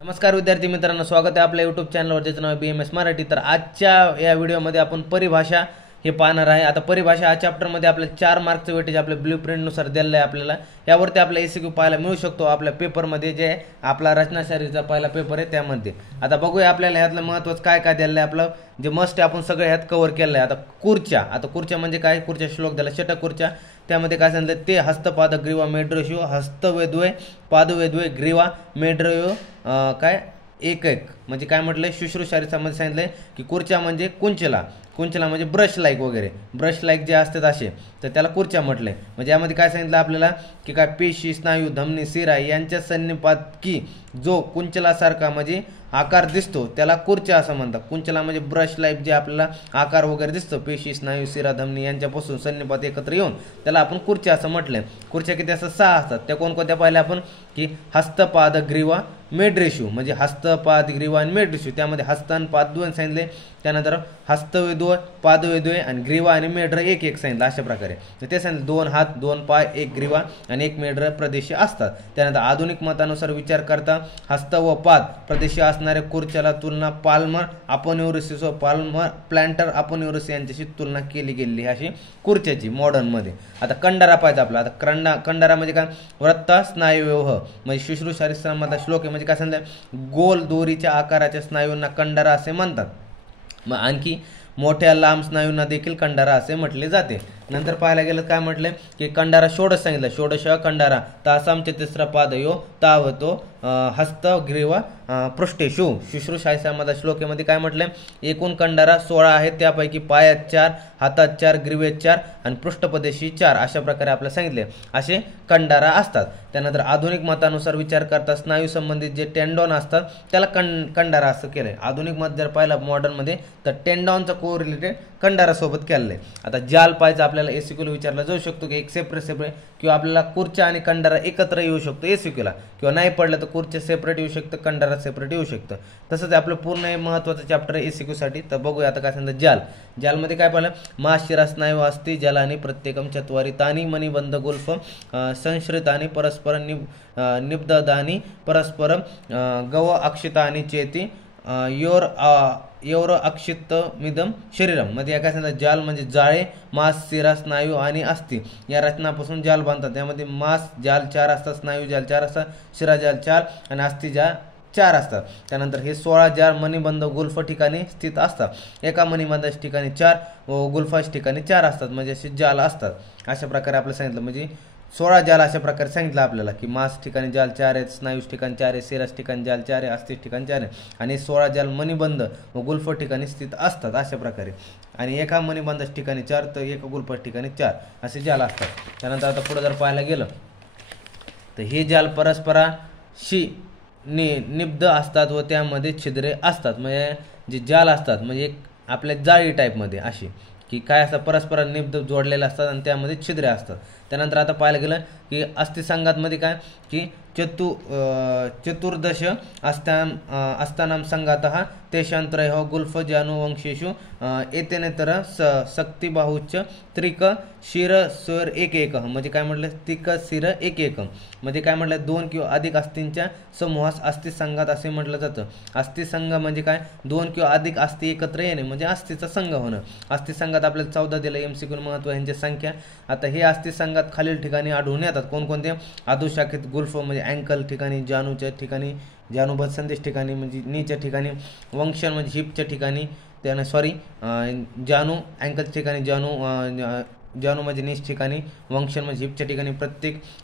नमस्कार विद्यार्थी मित्रांनो, स्वागत आहे आपल्या यूट्यूब चॅनलवर, ज्याचं नाव BMS मराठी। तर आजच्या या व्हिडिओमध्ये आपण परिभाषा हे पाहणार आहे। आता परिभाषा हा चॅप्टरमध्ये आपल्याला 4 मार्कचं वेटेज आपल्या ब्लूप्रिंटनुसार दिलेलं आहे आपल्याला। यावरती आपला एसक्यू पाहायला मिळू शकतो आपल्या पेपरमध्ये, जे आपला रचनाशास्त्राचा पहिला पेपर आहे त्यामध्ये। आता बघूया आपल्याला यातलं महत्त्वाचं काय काय दिलेलं आहे आपलं, जे मस्ट आपण सगळं ह्यात कव्हर केलं आहे। आता खुर्च्या म्हणजे काय, खुर्च्या श्लोक दिला षटक खुर्च्या, त्यामध्ये काय सांगितलं ते हस्तपाद ग्रीवा मेढ्रशो, हस्तवेद्वय पादवेद्वय ग्रीवा मेढ्रयो काय एक एक म्हणजे काय म्हटलंय, शुश्रूषारीसामध्ये सांगितलंय की खुर्च्या म्हणजे कुंचला म्हणजे ब्रश लाईक वगैरे, ब्रश लाईक जे असतात असे, तर त्याला खुर्च्या म्हटलंय। म्हणजे यामध्ये काय सांगितलं आपल्याला की काय पेशी स्नायू धमनी शिरा यांच्या सन्निपात की जो कुंचलासारखा म्हणजे आकार दिसतो त्याला खुर्च्या असं म्हणतात। कुंचला म्हणजे ब्रश लाईक जे आपल्याला आकार वगैरे दिसतो, पेशी स्नायू शिरा धमनी यांच्यापासून सन्निपात एकत्र येऊन त्याला आपण खुर्च्या असं म्हटलंय। खुर्च्या किती असतात, 6 असतात। त्या कोणकोणत्या पाहिल्या आपण की हस्तपाद ग्रीवा मेढ्रेशू, म्हणजे हस्तपाद ग्रीवा आणि मेढ्रेशू, त्यामध्ये हस्त आणि पाद 2 सांगितले, त्यानंतर हस्तवेद्वय पादवेद्वय आणि ग्रीवा आणि मेढ्र एक एक सांगितलं। अशा प्रकारे ते सांगितलं 2 हात 2 पाय 1 ग्रीवा आणि 1 मेढ्र प्रदेशी असतात। त्यानंतर आधुनिक मतानुसार विचार करता हस्त व पाद प्रदेशी असणाऱ्या खुर्च्याला तुलना पाल्मर अपोन्युरोसिस व पाल्मर प्लांटर अपोन्युरोसिस यांच्याशी तुलना केली गेलेली अशी खुर्च्याची मॉडर्नमध्ये। आता कंडारा पाहिजे आपला। आता कंडारा म्हणजे काय, वृत्ता स्नायुव्यूह म्हणजे शुश्रूषारीसामधला श्लोक आहे, म्हणजे काय सांगितलं गोल दोरीच्या आकाराच्या स्नायूंना कंडारा असे म्हणतात। मग आणखी मोठ्या लांब स्नायूंना देखील कंडारा असे म्हटले जाते। नंतर पाहायला गेलं काय म्हटले की कंडारा षोडश सांगितलं, षोडश कंडारा तासाम चतुस्र पादयो तावतो हस्त ग्रीवा पृष्ठेशु, शुश्रूषारीसामधला श्लोकेमध्ये काय म्हटलंय, एकूण कंडारा 16 आहेत, त्यापैकी पायात 4 हातात 4 ग्रीवेत 4 आणि पृष्ठप्रदेशी 4 अशा प्रकारे आपल्याला सांगितले असे कंडारा असतात। त्यानंतर आधुनिक मतानुसार विचार करता स्नायू संबंधित जे टेंडॉन असतात त्याला कंडारा असं केलंय। आधुनिक मत जर पाहिला मॉडर्नमध्ये तर टेंडॉनचा कोरिलेटेड कंडारा सोबत केलेलं आहे। आता जाल पाहायचं आपल्याला एसक्यूला विचारला जाऊ शकतो की एक सेपरेट किंवा आपल्याला खुर्च्या आणि कंडारा एकत्र येऊ शकतो एसक्यूला, किंवा नाही पडलं तर खुर्च्या सेपरेट येऊ शकतं, कंडारा सेपरेट येऊ शकतं। तसंच आपलं पूर्ण महत्त्वाचं चॅप्टर आहे एसक्यूसाठी। तर बघूया आता काय सांगतं जालमध्ये काय पाहिलं, माशिरा स्नायू अस्ति जलानी प्रत्येकम चत्वारी तानी मणिबंध गुल्फ संश्रितानी परस्पर निब्ददानी परस्पर गव अक्षितानी चेती योर अक्षित मिदम शरीरम, मध्ये काय सांगतात जाल म्हणजे जाळे, मास शिरा स्नायू आणि अस्थि या रचनापासून जाल बांधतात। त्यामध्ये मास जाल 4 असतात, स्नायू जाल 4 असतात, शिरा जाल 4 आणि अस्थि जाल 4 असतात। त्यानंतर हे 16 जाल मणिबंध गुल्फ ठिकाणी स्थित असतात। एका मणिबंधाच्या ठिकाणी 4 व गुल्फाच्या ठिकाणी 4 असतात, म्हणजे असे जाल असतात। अशा प्रकारे आपलं सांगितलं, म्हणजे 16 जाल अशा प्रकारे सांगितलं आपल्याला की मास ठिकाणी जाल 4 आहेत, स्नायूस ठिकाणी 4 आहे, शिरास ठिकाणी जाल 4 आहे, अस्थिस ठिकाणी 4 आहे, आणि 16 जाल मणिबंध व गुल्फ ठिकाणी स्थित असतात अशा प्रकारे। आणि एका मणिबंधाच्या ठिकाणी 4 तर एका गुल्फाच्या ठिकाणी 4 असे जाल असतात। त्यानंतर आता पुढे जर पाहायला गेलं तर हे जाल परस्पराशी निब्ध असतात व त्यामध्ये छिद्रे असतात। म्हणजे जे जाल असतात म्हणजे आपल्या जाळी टाईपमध्ये अशी की काय असतात, परस्पर निब्ध जोडलेले असतात आणि त्यामध्ये छिद्रे असतात। त्यानंतर आता पाहायला गेलं की अस्थिसंघातमध्ये काय की चतुर्दश अस्तानाम संघातः तेषांत्रयः गुल्फ जानुवंशेषु एतेनेतर सक्तिबाहुच त्रिक शिर स्वर एक एक, म्हणजे काय म्हटलं तिक शिर एक एक, म्हणजे काय म्हटलं 2 किंवा अधिक अस्थींच्या समूहास अस्थिसंघात असे म्हटलं जातं। अस्थिसंघ म्हणजे काय, 2 किंवा अधिक अस्थी एकत्र येणे म्हणजे अस्थीचा संघ होणं। अस्थिसंघात आपल्याला 14 दिलं, एमसीक्यू महत्व यांची संख्या। आता हे अस्थिसंघात खालील ठिकाणी आढळून येतात, कोणकोणते, अधोशाखित गुल्फ म्हणजे अँकल ठिकाणी, जानूच्या ठिकाणी, जानूबद्ध संदेश ठिकाणी म्हणजे नीच्या ठिकाणी, वंशन म्हणजे हिपच्या ठिकाणी, त्यानं जानू अँकलच्या ठिकाणी, जानू म्हणजे नीच ठिकाणी, वंशन म्हणजे हिपच्या ठिकाणी,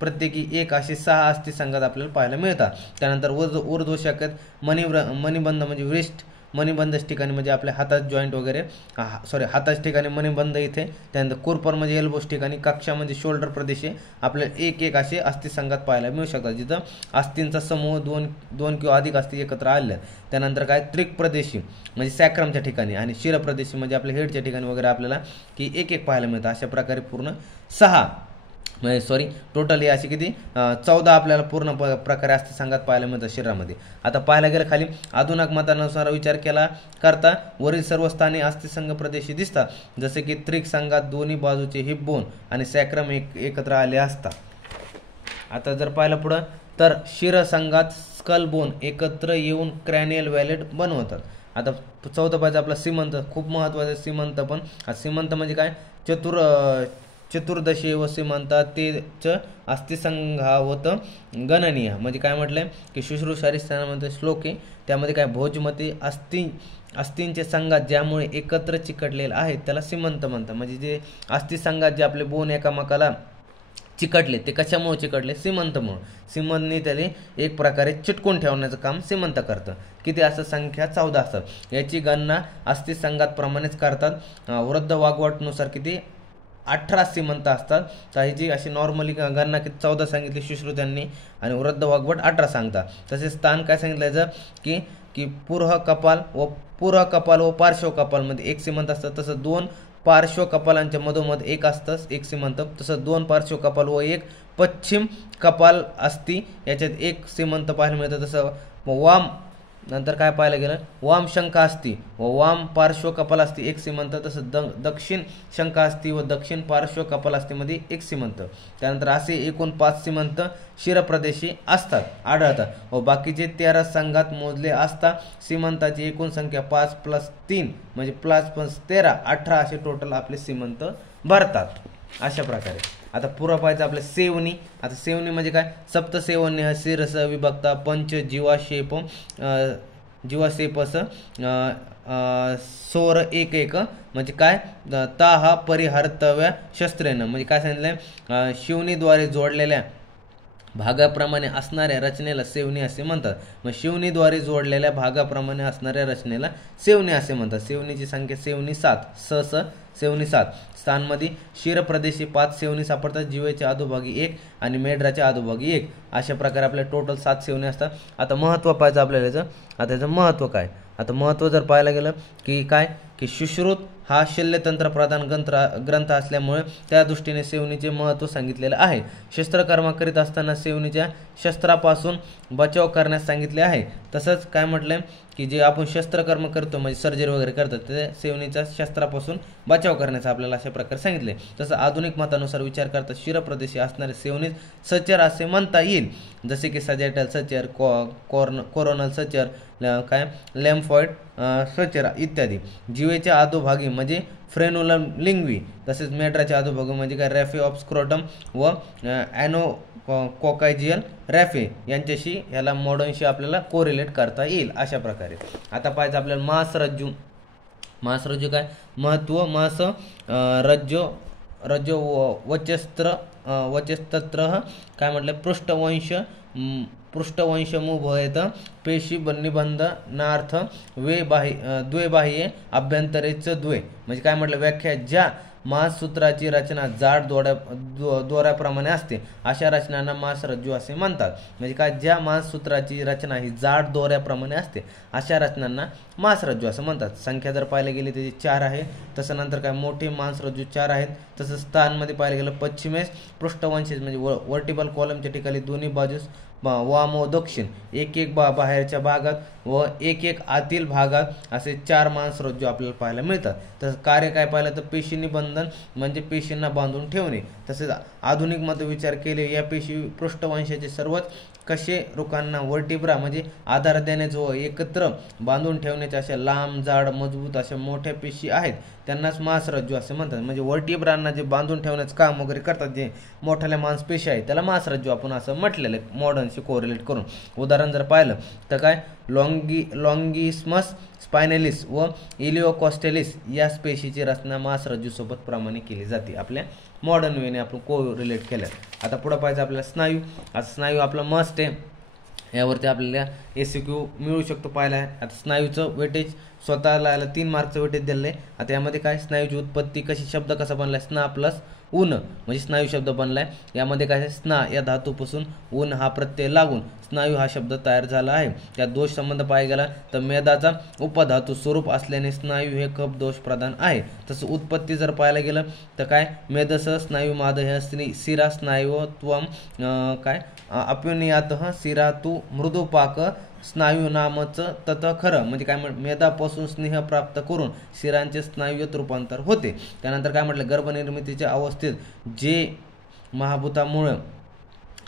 प्रत्येकी 1 असे 6 अस्थिसंघात आपल्याला पाहायला मिळतात। त्यानंतर ऊर्ध्वशाखेत मणिबंध म्हणजे वृष्ठ मणिबंधच ठिकाणी म्हणजे आपल्या हातात जॉईंट वगैरे हाताच्या ठिकाणी मणिबंध इथे। त्यानंतर कुरपर म्हणजे एल्बोस ठिकाणी, कक्षा म्हणजे शोल्डर प्रदेश आपल्याला 1 असे अस्थिसंघात पाहायला मिळू शकतात, जिथं अस्थिंचा समूह 2 किंवा अधिक अस्थी एकत्र आले। त्यानंतर काय त्रिक प्रदेशी म्हणजे सॅक्रमच्या ठिकाणी, आणि शिरप्रदेशी म्हणजे आपल्या हेडच्या ठिकाणी वगैरे आपल्याला की 1 पाहायला मिळतं। अशा प्रकारे पूर्ण 6 म्हणजे टोटल हे अशी किती 14 आपल्याला पूर्ण प्रकारे अस्थिसंघात पाहायला मिळतं शरीरामध्ये। आता पाहायला गेलं खाली आधुनिक मतानुसार विचार केला करता वरील सर्व स्थानी अस्थिसंघ प्रदेशी दिसतात, जसे की त्रिक संघात दोन्ही बाजूचे हिप बोन आणि सॅक्रम एकत्र आले असतात। आता जर पाहिलं पुढं तर शिरसंघात स्कल बोन एकत्र येऊन क्रॅनियल व्हॅलेट बनवतात. आता चौथा पाहिजे आपला सीमंत, खूप महत्त्वाचं सीमंत. पण हा सीमंत म्हणजे काय, चतुर्दशी व सीमंता तेच अस्थिसंघावत गणनीय. म्हणजे काय म्हटलंय की शुश्रूषारी स्थानामध्ये श्लोक आहे, त्यामध्ये काय भोजमती अस्थींचे संघात ज्यामुळे एकत्र चिकटलेले आहेत त्याला सीमंत म्हणतात. म्हणजे जे अस्थिसंघात जे आपले बोन एकामेकाला चिकटले ते कशामुळे चिकटले, सीमंतमुळे. सीमंतने त्याला एक प्रकारे चिटकून ठेवण्याचं काम सीमंत करतं. किती असं संख्या 14 असतात. याची गणना अस्थिसंघात प्रमाणेच करतात. वृद्ध वाघवाटनुसार किती 18 सीमंत असतात. तर ह्याची अशी नॉर्मली गणना किती 14 सांगितली सुश्रुत्यांनी आणि वृद्ध वाघवट 18 सांगतात. तसेच स्थान काय सांगितलं याचं की पुरह कपाल व पार्श्व कपालमध्ये एक सीमंत असतं. तसं 2 पार्श्व कपालांच्या मधोमध एक असतं एक सीमंत. तसं 2 पार्श्व कपाल व एक पश्चिम कपाल असती याच्यात एक सीमंत पाहायला मिळतं. तसं वाम नंतर काय पाहायला गेलं, वाम शंका असती व वाम पार्श्व कपाल असती एक सीमंत. तसं दक्षिण शंका असती व दक्षिण पार्श्व कपाल असतीमध्ये एक सीमंत. त्यानंतर असे एकूण 5 सीमंत शिरप्रदेशी असतात आढळतात व बाकीचे 13 संघात मोजले असता सीमंताची एकूण संख्या 5 + 3 म्हणजे 5 + 13 18 असे टोटल आपले सीमंत भरतात. अशा प्रकारे आता पुरा पाहायचं आपल्या सेवनी. आता सेवनी म्हणजे काय, सप्तसेवन्य शिरस विभक्ता पंच जीवाशेपस सोर एक एक. म्हणजे काय, ता हा परिहर्तव्य शस्त्रेनं. म्हणजे काय सांगितलंय, शिवनीद्वारे जोडलेल्या भागाप्रमाणे असणाऱ्या रचनेला सेवनी असे म्हणतात. मग शिवनीद्वारे जोडलेल्या भागाप्रमाणे असणाऱ्या रचनेला सेवनी असे म्हणतात. सेवनीची संख्या सेवनी 7 सेवनी 7. स्थानमध्ये शिरप्रदेशी 5 सेवनी सापडतात. जीवेच्या अधोभागी 1 आणि मेढराच्या अधोभागी 1 अशा प्रकारे आपल्या टोटल 7 सेवनी असतात. आता महत्त्व पाहायचं आपल्याला याचं. आता याचं महत्त्व काय, आता महत्त्व जर पाहायला गेलं की काय की सुश्रुत हा शल्यतंत्र प्रधान ग्रंथ असल्यामुळे त्या दृष्टीने सेवनीचे महत्त्व सांगितलेलं आहे. शस्त्रकर्म करीत असताना सेवनीच्या शस्त्रापासून बचाव करण्यास सांगितले आहे. तसंच काय म्हटलंय की जे आपण शस्त्रकर्म करतो म्हणजे सर्जरी वगैरे करतात ते सेवनीच्या शस्त्रापासून बचाव करण्याचं आपल्याला अशा प्रकारे सांगितले. तसं आधुनिक मतानुसार विचार करता शिरप्रदेशी असणारे सेवनीत सचर असे म्हणता येईल. जसे की सजॅटल सचर, कोरोनल सचर, काय लॅम्फॉइड सचर इत्यादी. जीवेच्या अधोभागी म्हणजे फ्रेनुलम लिंग्वी. तसेच मेढराच्या अधोभागी म्हणजे काय रॅफे ऑफ स्क्रोटम व कोकायजियल रॅफे यांच्याशी ह्याला मॉडर्नशी आपल्याला कोरिलेट करता येईल अशा प्रकारे. आता पाहायचं आपल्याला मांसरज्जू काय महत्त्व. मांस रज्जो वचस्तत्र काय म्हटलं, पृष्ठवंशमुभयत पेशी निबंधनार्थ द्वे अभ्यंतरेच द्वे. म्हणजे काय म्हटलं व्याख्या, ज्या मांससूत्राची रचना जाड दोऱ्याप्रमाणे असते अशा रचनांना मांसरज्जू असे म्हणतात. म्हणजे काय, ज्या मांससूत्राची रचना ही जाड दोऱ्याप्रमाणे असते अशा रचनांना मांसरज्जू असं म्हणतात. संख्या जर पाहायला गेली तर 4 आहे. तसं नंतर काय मोठे मांसरज्जू 4 आहेत. तसं स्थानमध्ये पाहायला गेलं पश्चिमेस पृष्ठवंशेस म्हणजे वर्टिकल कॉलमच्या ठिकाणी दोन्ही बाजूस वाम व दक्षिण एक बाहेरच्या भागात व एक आतील भागात असे 4 मांसरज्जू आपल्याला पाहायला मिळतात. तसं कार्य काय पाहिलं तर पेशी निबंधन म्हणजे पेशींना बांधून ठेवणे. तसेच आधुनिक मत विचार केले या पेशी पृष्ठवंशाचे सर्वच कशे रुखांना वर्टिब्रा म्हणजे आधार देण्याचे व एकत्र बांधून ठेवण्याच्या अशा लांब जाड मजबूत अशा मोठ्या पेशी आहेत त्यांनाच मांसरज्जू असे म्हणतात. म्हणजे वर्टिब्रांना जे बांधून ठेवण्याचं काम वगैरे करतात जे मोठ्याल्या मांसपेशी आहेत त्याला मांसरज्जू आपण असं म्हटलेलं आहे मॉडर्नशी कोरिलेट करून. उदाहरण जर पाहिलं तर काय लॉंगिस्मस स्पायनेलिस व इलिओकॉस्टेलिस या पेशीची रचना मांसरज्जूसोबत प्रमाणे केली जाते. आपल्या मॉडर्न वेने आपण कोरिलेट केलं. आता पुढं पाहायचं आपल्याला स्नायू. आता स्नायू आपला मस्ट आहे, यावरती आपल्याला SQ मिळू शकतो पाहायला. आता स्नायूचं वेटेज स्वतःला 3 मार्कचं वेटेज दिलेलं आहे. आता यामध्ये काय स्नायूची उत्पत्ती कशी, शब्द कसा बनला आहे, स्ना प्लस ऊन म्हणजे स्नायू शब्द बनला आहे. यामध्ये काय स्ना या धातूपासून ऊन हा प्रत्यय लागून स्नायू हा शब्द तयार झाला आहे. त्यात दोष संबंध पाहायला गेला तर मेदाचा उपधातू स्वरूप असल्याने स्नायू हे कप दोष प्रधान आहे. तसं उत्पत्ती जर पाहायला गेलं तर काय मेदस स्नायू माद हे शिरा स्नायुत्वम काय अप्युनियात शिरातू मृदुपाक स्नायू नामचं तत खरं. म्हणजे काय मेदापासून स्नेह प्राप्त करून शिरांचे स्नायूत रूपांतर होते. त्यानंतर काय म्हटलं गर्भनिर्मितीच्या अवस्थेत जे महाभूतामुळे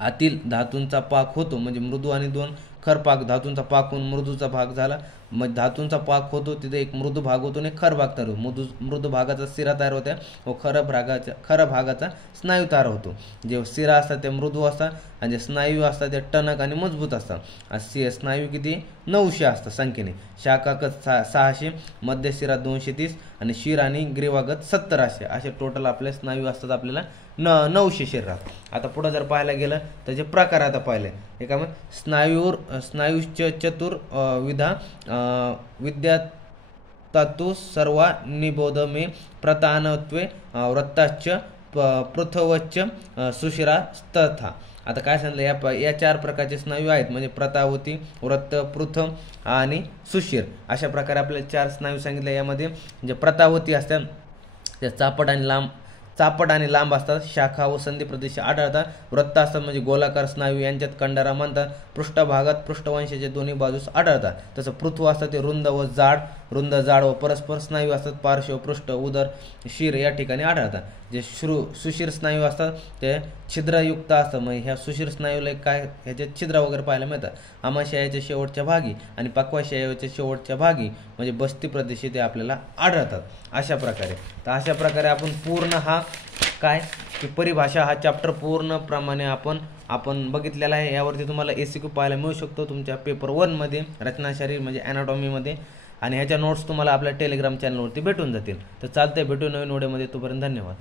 आतील धातूंचा पाक होतो म्हणजे मृदू आणि 2 खर पाक, धातूंचा पाक होऊन मृदूचा भाग झाला. मग धातूंचा पाक होतो तिथे एक मृदू भाग होतो आणि खर भाग तयार होतो. मृदू भागाचा शिरा तयार होत्या व खर भागाचा स्नायू तयार होतो. जे शिरा असतात ते मृदू असतात आणि जे स्नायू असतात ते टणक आणि मजबूत असतात. स्नायू किती 900 असतात संख्येने. शाखागत 600, मध्य शिरा 230 आणि शिर आणि ग्रीवागत 70 असे टोटल आपले स्नायू असतात आपल्याला 900 शरीरात. आता पुढे जर पाहायला गेलं तर जे प्रकार आता पाहिले हे काय स्नायूश्च चतुर विधा विद्यातातु सर्वा निबोध मे प्रतानत्वे वृत्ताश्च पृथवच्च सुशिरा तथा. आता काय सांगितलं या 4 प्रकारचे स्नायू आहेत म्हणजे प्रतावती, वृत्त, पृथ आणि सुशिर अशा प्रकारे आपल्याला 4 स्नायू सांगितले. यामध्ये जे प्रतावती असतात त्या चापट आणि लांब असतात. शाखा व संधी प्रदेश आढळतात. वृत्त असतात म्हणजे गोलाकार स्नायू यांच्यात कंडारा म्हणतात. पृष्ठभागात पृष्ठवंशाच्या दोन्ही बाजूस आढळतात. तसं पृथ्व असतात ते रुंद जाड व परस्पर स्नायू असतात. पार्श्व, पृष्ठ, उदर, शिर या ठिकाणी आढळतात. जे सुशिर स्नायू असतात ते छिद्रयुक्त असतात. म्हणजे ह्या सुशिर स्नायूला काय ह्याच्यात छिद्र वगैरे पाहायला मिळतात. आमाशयाच्या शेवटच्या भागी आणि पाकवाशयाच्या शेवटच्या भागी म्हणजे बस्ती प्रदेशी ते आपल्याला आढळतात. अशा प्रकारे आपण पूर्ण हा काय की परिभाषा हा चॅप्टर पूर्णप्रमाणे आपण बघितलेला आहे. यावरती तुम्हाला ACQ पाहायला मिळू शकतो तुमच्या पेपर 1मध्ये रचनाशास्त्र म्हणजे ॲनाटॉमीमध्ये. आणि ह्याच्या नोट्स तुम्हाला आपल्या टेलिग्राम चॅनलवरती भेटून जातील. तर चालतंय, भेटू नवीन व्हिडिओमध्ये. तोपर्यंत धन्यवाद.